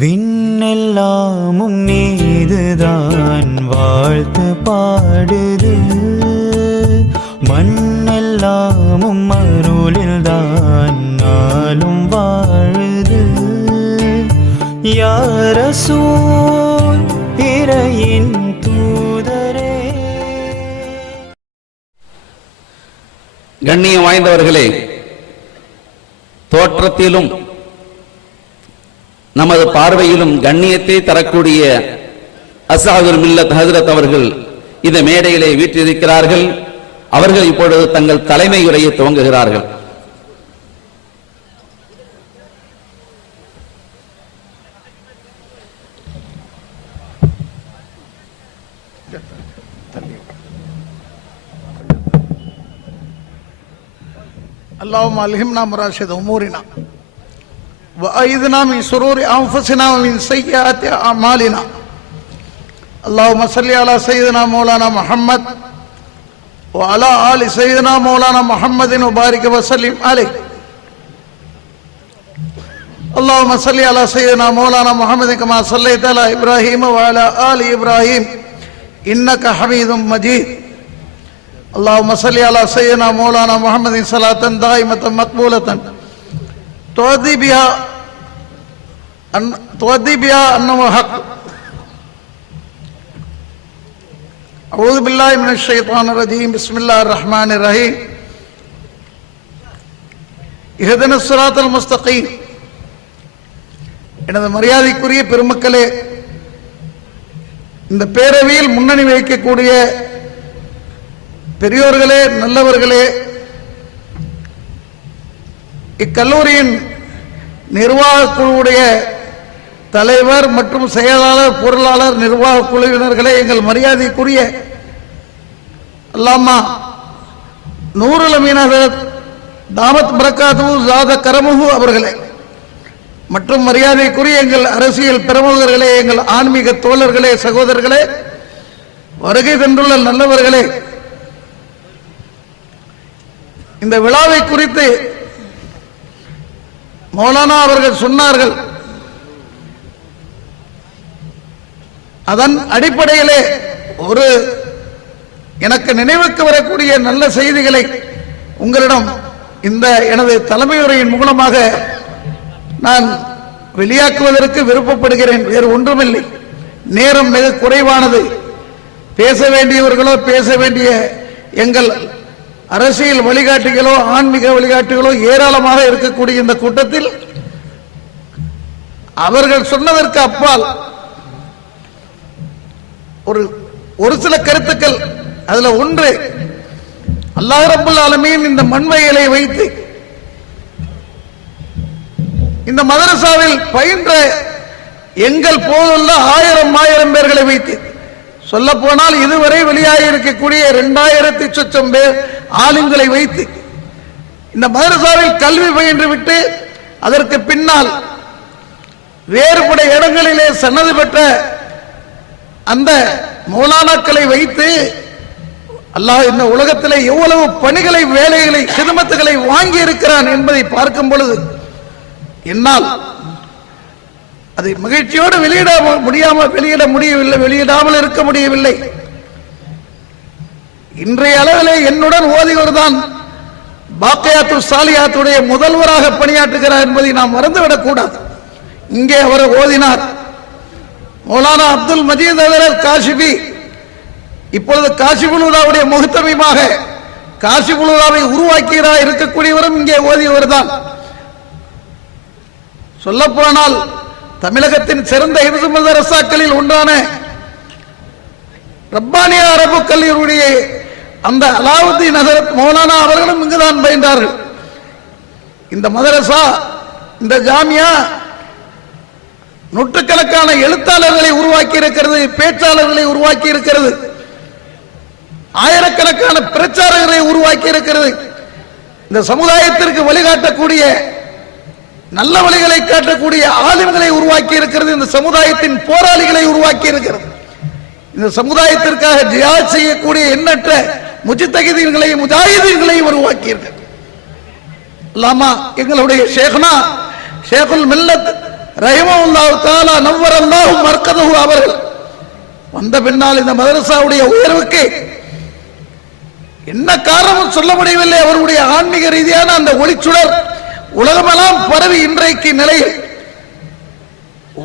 விண்ணெல்லாமும் நீதுதான். வாழ்த்து பாடுது. மண்ணெல்லாமும் அருளில்தான் நாளும் வாழுது. யார இறையின் தூதரே. கண்ணியம் வாய்ந்தவர்களே தோற்றத்திலும் நமது பார்வையிலும் கண்ணியத்தை தரக்கூடிய அசாதுல் மில்லத் ஹசரத் அவர்கள் இந்த மேடையிலே வீற்றிருக்கிறார்கள். அவர்கள் இப்பொழுது தங்கள் தலைமை உரையை துவங்குகிறார்கள். அல்லாவும் அல்ஹிம்னா முராஷித் உமூரினா. وأيدنا من شرور أنفسنا ومن سيئات أعمالنا. اللهم صل على سيدنا مولانا محمد وعلى آل سيدنا مولانا محمد وبارك وسلم عليه. اللهم صل على سيدنا مولانا محمد كما صليت على إبراهيم وعلى آل إبراهيم. إنك حميد مجيد. اللهم صل على سيدنا مولانا محمد صلاة دائمة مقبولة. تؤدي بها أن تؤدي بها أنه حق أعوذ بالله من الشيطان الرجيم بسم الله الرحمن الرحيم اهدنا الصراط المستقيم எனது மரியாதைக்குரிய பெருமக்களே இந்த பேரவையில் முன்னணி வைக்கக்கூடிய பெரியோர்களே நல்லவர்களே இக்கல்லூரியின் நிர்வாக குழுவுடைய தலைவர் மற்றும் செயலாளர் பொருளாளர் நிர்வாக குழுவினர்களே எங்கள் மரியாதைக்குரிய அல்லாமா நூறுல அமீனகர் தாமத் பிரகாத்து ஜாத கரமுகு அவர்களே மற்றும் மரியாதைக்குரிய எங்கள் அரசியல் பிரமுகர்களே எங்கள் ஆன்மீக தோழர்களே சகோதரர்களே வருகை தந்துள்ள நல்லவர்களே இந்த விழாவை குறித்து மௌலானா அவர்கள் சொன்னார்கள். அதன் அடிப்படையிலே ஒரு எனக்கு நினைவுக்கு வரக்கூடிய நல்ல செய்திகளை உங்களிடம் இந்த எனது தலைமையுரையின் மூலமாக நான் வெளியாக்குவதற்கு விருப்பப்படுகிறேன். வேறு ஒன்றுமில்லை. நேரம் மிக குறைவானது. பேச வேண்டியவர்களோ பேச வேண்டிய எங்கள் அரசியல் வழிகாட்டிகளோ ஆன்மீக வழிகாட்டிகளோ ஏராளமாக இருக்கக்கூடிய இந்த கூட்டத்தில் அவர்கள் சொன்னதற்கு அப்பால் ஒரு ஒரு சில கருத்துக்கள். அதுல ஒன்று அல்லாஹ் ரபுல் ஆலமீன் இந்த மண்வயலை வைத்து இந்த மதரசாவில் பயின்ற எங்கள் போதுள்ள ஆயிரம் ஆயிரம் பேர்களை வைத்து சொல்ல போனால் இதுவரை வெளியாகி இருக்கக்கூடிய இரண்டாயிரத்தி சொச்சம் பேர் ஆளுங்களை வைத்து இந்த மதரசாவில் கல்வி பயின்று விட்டு அதற்கு பின்னால் வேறுபட இடங்களிலே சன்னது பெற்ற அந்த மௌலானாக்களை வைத்து அல்லாஹ் இந்த உலகத்திலே எவ்வளவு பணிகளை வேலைகளை சிரமத்துகளை வாங்கி இருக்கிறான் என்பதை பார்க்கும் பொழுது என்னால் அதை மகிழ்ச்சியோடு வெளியிட முடியாமல் வெளியிட முடியவில்லை வெளியிடாமல் இருக்க முடியவில்லை. இன்றைய அளவிலே என்னுடன் ஓதியவர் தான் பாக்கையாத்து சாலியாத்துடைய முதல்வராக பணியாற்றுகிறார் என்பதை நாம் மறந்துவிடக் கூடாது இங்கே அவர் ஓதினார் மௌலானா அப்துல் மஜீத் அவரர் காஷிபி இப்பொழுது காசிபுலுதாவுடைய முகத்தமிமாக காசிபுலுதாவை உருவாக்கிறார் இருக்கக்கூடியவரும் இங்கே ஓதியவர் தான் சொல்லப்போனால் தமிழகத்தின் சிறந்த இருந்து மதரசாக்களில் ஒன்றான ரப்பானியா அரபு கல்லூரியுடைய அந்த அலாவுத்தீன் ஹசரத் மௌலானா அவர்களும் இங்குதான் பயின்றார்கள். இந்த மதரசா இந்த ஜாமியா நூற்றுக்கணக்கான எழுத்தாளர்களை உருவாக்கி இருக்கிறது பேச்சாளர்களை உருவாக்கி இருக்கிறது ஆயிரக்கணக்கான பிரச்சாரங்களை உருவாக்கி இருக்கிறது இந்த சமுதாயத்திற்கு வழிகாட்டக்கூடிய நல்ல வழிகளை காட்டக்கூடிய ஆளுமைகளை உருவாக்கி இருக்கிறது இந்த சமுதாயத்தின் போராளிகளை உருவாக்கி இருக்கிறது இந்த சமுதாயத்திற்காக ஜியாத் செய்யக்கூடிய எண்ணற்ற முஜித்தகிதீன்களையும் முஜாஹிதீன்களையும் உருவாக்கி இருக்கிறது லாமா எங்களுடைய ஷேகனா ஷேகுல் மில்லத் ரஹிமவுல்லாஹு தாலா நவ்வரல்லாஹு மர்கதஹு அவர்கள். வந்த பின்னால் இந்த மதரசாவுடைய உயர்வுக்கு என்ன காரணமும் சொல்ல முடியவில்லை. அவருடைய ஆன்மீக ரீதியான அந்த ஒளிச்சுடர் உலகமெல்லாம் பரவி இன்றைக்கு நிலையில்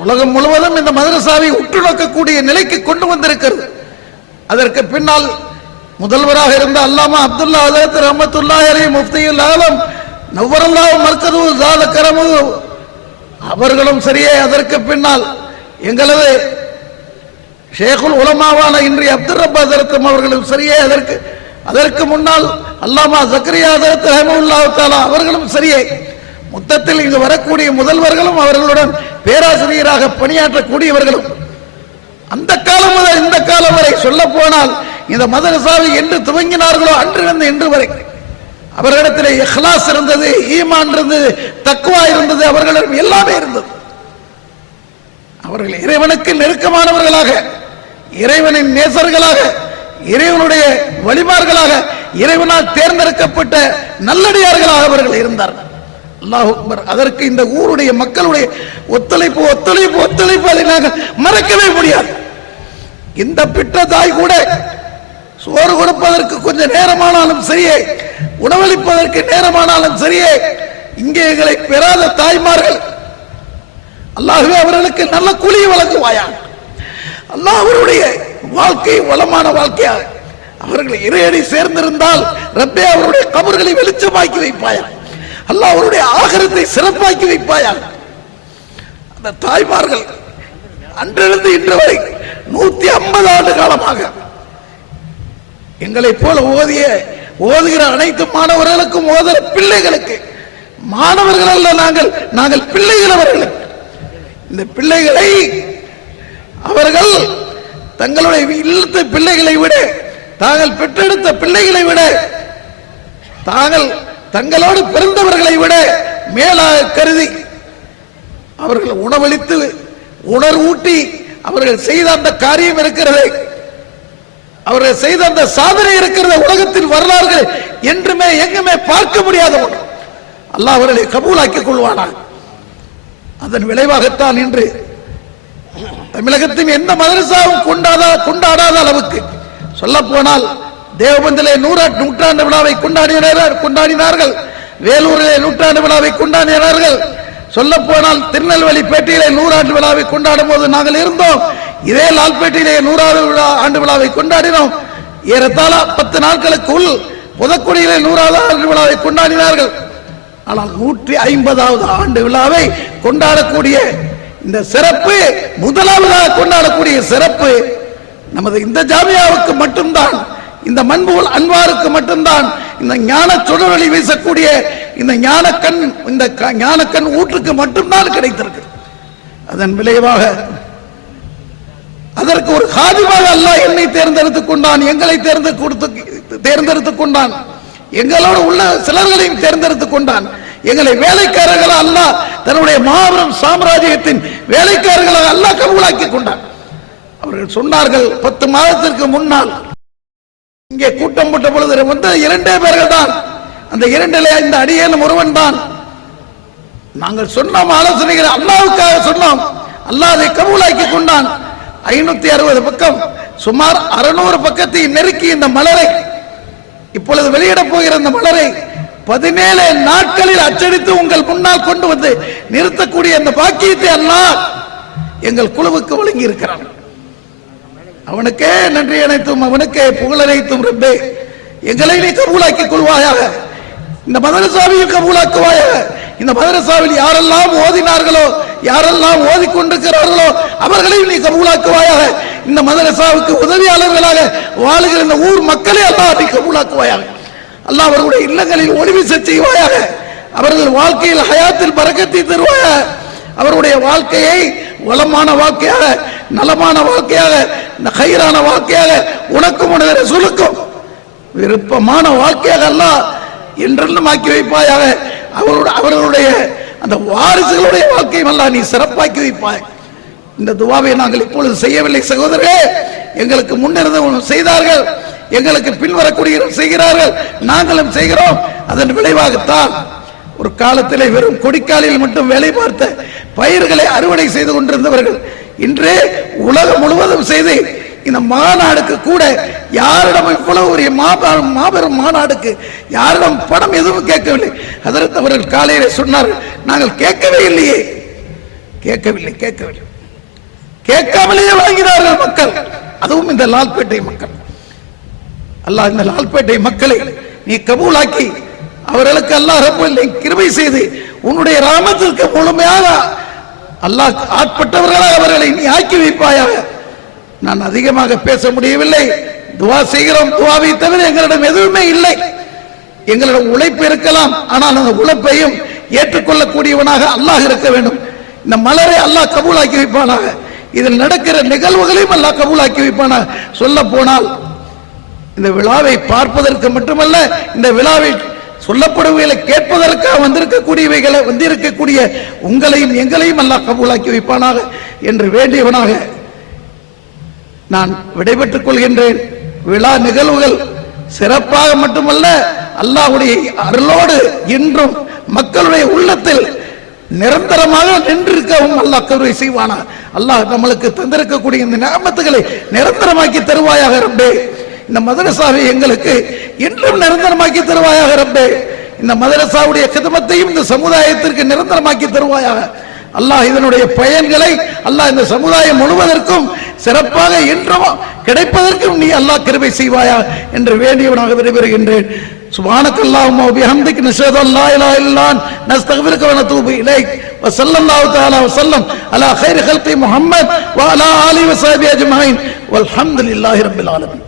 உலகம் முழுவதும் இந்த மதரசாவை உற்று நோக்கக்கூடிய நிலைக்கு கொண்டு வந்திருக்கிறது. அதற்கு பின்னால் முதல்வராக இருந்த அல்லாமா அப்துல்லா ஹதரத் ரஹமத்துல்லா அலி முஃப்தியுல் ஆலம் நவ்வரல்லாஹு மர்கது ஜாத கரமு அவர்களும் சரியே அதற்கு பின்னால் எங்களது ஷேகுல் உலமாவான இன்றைய அப்துல் ரப்பா ஹதரத்தும் அவர்களும் சரியே அதற்கு அதற்கு முன்னால் அல்லாமா ஜக்கரியா ஹதரத் ரஹமத்துல்லாஹு தாலா அவர்களும் சரியே. மொத்தத்தில் இங்கு வரக்கூடிய முதல்வர்களும் அவர்களுடன் பேராசிரியராக பணியாற்றக்கூடியவர்களும். அந்த காலம் முதல் இந்த காலம் வரை சொல்ல போனால் இந்த மதரசாவை என்று துவங்கினார்களோ அன்றிருந்து இன்று வரை. அவர்களிடத்தில் இஹ்லாஸ் இருந்தது ஈமான் இருந்தது தக்குவா இருந்தது அவர்களிடம் எல்லாமே இருந்தது. அவர்கள் இறைவனுக்கு நெருக்கமானவர்களாக இறைவனின் நேசர்களாக இறைவனுடைய வழிமார்களாக இறைவனால் தேர்ந்தெடுக்கப்பட்ட நல்லடியார்களாக அவர்கள் இருந்தார்கள். அல்லாஹ் அக்பர் அதற்கு இந்த ஊருடைய மக்களுடைய ஒத்துழைப்பு ஒத்துழைப்பு ஒத்துழைப்பு அதை நாங்கள் மறக்கவே முடியாது. இந்த பிட்ட தாய் கூட சோறு கொடுப்பதற்கு கொஞ்சம் நேரமானாலும் சரியே உணவளிப்பதற்கு நேரமானாலும் சரியே இங்கே எங்களை பெறாத தாய்மார்கள். அல்லாஹ்வே அவர்களுக்கு நல்ல கூலியை வழங்குவாயா? அல்லாஹ் அவருடைய வாழ்க்கை வளமான வாழ்க்கையாக அவர்கள் இறையடி சேர்ந்திருந்தால் ரப்பே அவருடைய கபர்களை வெளிச்சமாக்கி வைப்பாயா? அல்லாஹ் அவருடைய ஆகரத்தை சிறப்பாக்கி வைப்பாயா? அந்த தாய்மார்கள் அன்றிருந்து இன்று வரை நூத்தி ஐம்பது ஆண்டு காலமாக எங்களைப் போல ஓதிய ஓதுகிற அனைத்து மாணவர்களுக்கும் ஓதுகிற பிள்ளைகளுக்கு. மாணவர்கள் அல்ல நாங்கள் நாங்கள் பிள்ளைகள் அவர்கள். இந்த பிள்ளைகளை அவர்கள் தங்களுடைய இல்லத்து பிள்ளைகளை விட தாங்கள் பெற்றெடுத்த பிள்ளைகளை விட தாங்கள் தங்களோடு பிறந்தவர்களை விட மேலாக கருதி அவர்கள் உணவளித்து உணர்வூட்டி அவர்கள் செய்த அந்த காரியம் இருக்கிறது. அவர்கள் செய்த அந்த சாதனை இருக்கிறது உலகத்தில் வரலாறுகள் என்றுமே எங்குமே பார்க்க முடியாத ஒன்று. அல்லாஹ் அவர்களை கபூலாக்கிக் கொள்வானாக. அதன் விளைவாகத்தான் இன்று தமிழகத்தின் எந்த மதரசாவும் கொண்டாதா கொண்டாடாத அளவுக்கு சொல்ல போனால் தேவபந்திலே நூறா நூற்றாண்டு விழாவை கொண்டாடினார் கொண்டாடினார்கள். வேலூரிலே நூற்றாண்டு விழாவை கொண்டாடினார்கள். சொல்ல போனால் திருநெல்வேலி பேட்டையிலே நூறாண்டு விழாவை கொண்டாடும் போது நாங்கள் இருந்தோம். இதே லால்பேட்டையிலே நூறாவது விழா ஆண்டு விழாவை கொண்டாடினோம். ஏறத்தாழ பத்து நாட்களுக்குள் புதக்குடியிலே நூறாவது ஆண்டு விழாவை கொண்டாடினார்கள். ஆனால் நூற்றி ஐம்பதாவது ஆண்டு விழாவை கொண்டாடக்கூடிய இந்த சிறப்பு முதலாவதாக கொண்டாடக்கூடிய சிறப்பு நமது இந்த ஜாமியாவுக்கு மட்டும்தான் இந்த மண்புல் அன்வாருக்கு மட்டும்தான் இந்த ஞான சுடரொளி வீசக்கூடிய இந்த ஞானக்கண் இந்த க- ஞானக்கண் ஊற்றுக்கு மட்டும்தான் கிடைத்திருக்கு. அதன் விளைவாக அதற்கு ஒரு காதிமாக அல்லாஹ் என்னை தேர்ந்தெடுத்துக் கொண்டான் எங்களை தேர்ந்து கொடுத்து தேர்ந்தெடுத்துக் கொண்டான் எங்களோடு உள்ள சிலர்களையும் தேர்ந்தெடுத்துக் கொண்டான் எங்களை வேலைக்காரர்களா அல்லாஹ் தன்னுடைய மாபெரும் சாம்ராஜ்யத்தின் வேலைக்காரர்களாக அல்லாஹ் கபூலாக்கி கொண்டான். அவர்கள் சொன்னார்கள் பத்து மாதத்திற்கு முன்னால் இங்கே கூட்டம் போட்ட பொழுது வந்து இரண்டே பேர்கள் தான். அந்த இரண்டிலே இந்த அடியேன் ஒருவன் தான். நாங்கள் சொன்னோம் ஆலோசனைகளை அல்லாவுக்காக சொன்னோம். அல்லாஹ் கபூலாக்கி கொண்டான். ஐநூத்தி அறுபது பக்கம் சுமார் அறுநூறு பக்கத்தை நெருக்கி இந்த மலரை இப்பொழுது வெளியிட போகிற இந்த மலரை பதினேழு நாட்களில் அச்சடித்து உங்கள் முன்னால் கொண்டு வந்து நிறுத்தக்கூடிய அந்த பாக்கியத்தை அல்லாஹ் எங்கள் குழுவுக்கு வழங்கி இருக்கிறான் அவனுக்கே நன்றி அனைத்தும் அவனுக்கே புகழ் அனைத்தும் ரப்பே. எங்களை நீ கபூலாக்கி கொள்வாயாக இந்த மதரசாவையும் கபூலாக்குவாயாக இந்த மதரசாவில் யாரெல்லாம் ஓதினார்களோ யாரெல்லாம் ஓதிக்கொண்டிருக்கிறார்களோ அவர்களையும் நீ கபூலாக்குவாயாக. இந்த மதரசாவுக்கு உதவியாளர்களாக வாழுகிற இந்த ஊர் மக்களை அல்லாஹ் நீ கபூலாக்குவாயாக. அல்லாஹ் அவர்களுடைய இல்லங்களில் ஒளிவிச செய்வாயாக. அவர்கள் வாழ்க்கையில் ஹயாத்தில் பறக்கத்தை தருவாயாக அவருடைய வாழ்க்கையை வளமான வாழ்க்கையாக நலமான வாழ்க்கையாக இந்த கயிறான வாழ்க்கையாக உனக்கும் உனது ரசூலுக்கும் விருப்பமான வாழ்க்கையாக அல்ல என்றென்றும் ஆக்கி வைப்பாயாக. அவருடைய அவர்களுடைய அந்த வாரிசுகளுடைய வாழ்க்கையும் எல்லாம் நீ சிறப்பாக்கி வைப்பாய். இந்த துவாவை நாங்கள் இப்பொழுது செய்யவில்லை சகோதரர்களே. எங்களுக்கு முன்னிருந்தவங்க செய்தார்கள். எங்களுக்கு பின்வரக்கூடிய செய்கிறார்கள். நாங்களும் செய்கிறோம். அதன் விளைவாகத்தான் ஒரு காலத்திலே வெறும் கொடிக்காலில் மட்டும் வேலை பார்த்த பயிர்களை அறுவடை செய்து கொண்டிருந்தவர்கள் இன்றே உலகம் முழுவதும் செய்து இந்த மாநாடுக்கு கூட யாரிடம் இவ்வளவு ஒரு மாபெரும் மாபெரும் மாநாடுக்கு யாரிடம் பணம் எதுவும் கேட்கவில்லை. அதற்கு அவர்கள் காலையில் சொன்னார் நாங்கள் கேட்கவே இல்லையே. கேட்கவில்லை கேட்கவில்லை. கேட்காமலேயே வாங்கினார்கள் மக்கள். அதுவும் இந்த லால்பேட்டை மக்கள். அல்லாஹ் இந்த லால்பேட்டை மக்களை நீ கபூலாக்கி அவர்களுக்கு அல்லாஹ் ரப்பல் கிருபை செய்து உன்னுடைய ராமத்திற்கு முழுமையாக அல்லாஹ் ஆட்பட்டவர்களாக அவர்களை நீ ஆக்கி வைப்பாயாக. நான் அதிகமாக பேச முடியவில்லை. துவா செய்கிறோம். துவாவை தவிர எங்களிடம் எதுவுமே இல்லை. எங்களிடம் உழைப்பு இருக்கலாம். ஆனால் அந்த உழைப்பையும் ஏற்றுக்கொள்ளக்கூடியவனாக அல்லாஹ் இருக்க வேண்டும். இந்த மலரை அல்லாஹ் கபூலாக்கி வைப்பானாக. இதில் நடக்கிற நிகழ்வுகளையும் அல்லாஹ் கபூலாக்கி வைப்பானாக. சொல்ல போனால் இந்த விழாவை பார்ப்பதற்கு மட்டுமல்ல இந்த விழாவை சொல்லப்படுவதை கேட்பதற்காக வந்திருக்கக்கூடியவைகளை வந்திருக்கக்கூடிய உங்களையும் எங்களையும் அல்லாஹ் கபூலாக்கி வைப்பானாக என்று வேண்டியவனாக நான் விடைபெற்றுக் கொள்கின்றேன். விழா நிகழ்வுகள் சிறப்பாக மட்டுமல்ல அல்லாஹ்வுடைய அருளோடு இன்றும் மக்களுடைய உள்ளத்தில் நிரந்தரமாக நின்றிருக்கவும் அல்லாஹ் கருவை செய்வானா? அல்லாஹ் நம்மளுக்கு தந்திருக்கக்கூடிய இந்த நியமத்துகளை நிரந்தரமாக்கி தருவாயாக ரப்பே. இந்த மதரசாவை எங்களுக்கு இன்றும் நிரந்தரமாக்கி தருவாயாக ரப்பே. இந்த மதரசாவுடைய கிதமத்தையும் இந்த சமுதாயத்திற்கு நிரந்தரமாக்கி தருவாயாக. அல்லாஹ் இதனுடைய பயன்களை அல்லாஹ் இந்த சமுதாயம் முழுவதற்கும் சிறப்பாக இன்றும் கிடைப்பதற்கும் நீ அல்லாஹ் கிருபை செய்வாயா என்று வேண்டியவனாக விடைபெறுகின்றேன் سبحانك اللهم وبحمدك نشهد ان لا اله الا انت نستغفرك ونتوب اليك وصلى الله تعالى وسلم على خير خلق محمد وعلى اله وصحبه اجمعين والحمد لله رب العالمين